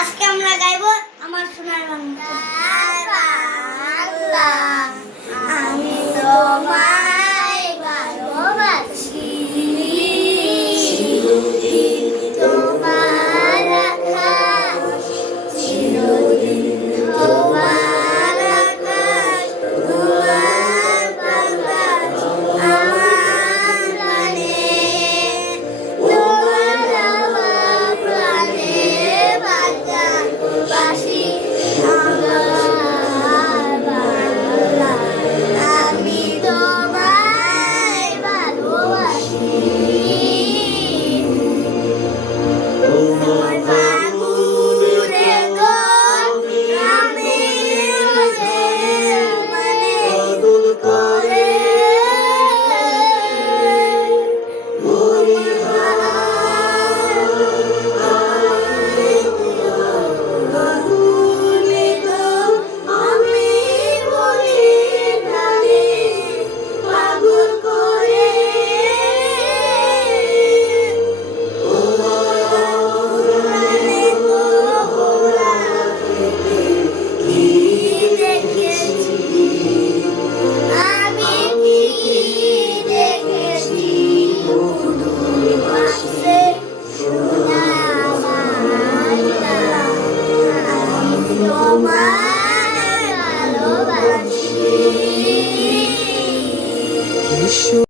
আজকে আমরা গাইব আমার সোনার বাংলা